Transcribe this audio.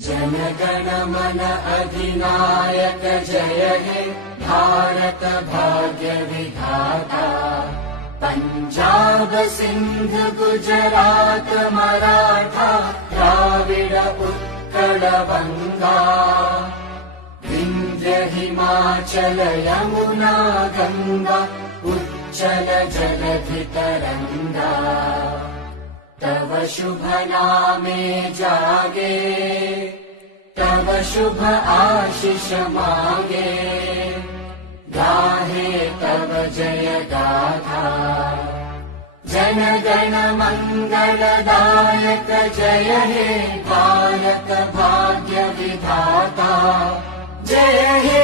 जनगण मन अधिनायक जय हे भारत भाग्य विधाता। पंजाब सिंध गुजरात मराठा द्राविड उत्कल बंगा। विंध्य हिमाचल यमुना गंगा उच्चल जलधि तरंगा। तव शुभ नामे जागे तव शुभ आशीष मांगे। गाहे तव जय गाथा जन गण मंगलदायक जय हे भारत भाग्य विधाता। जय हे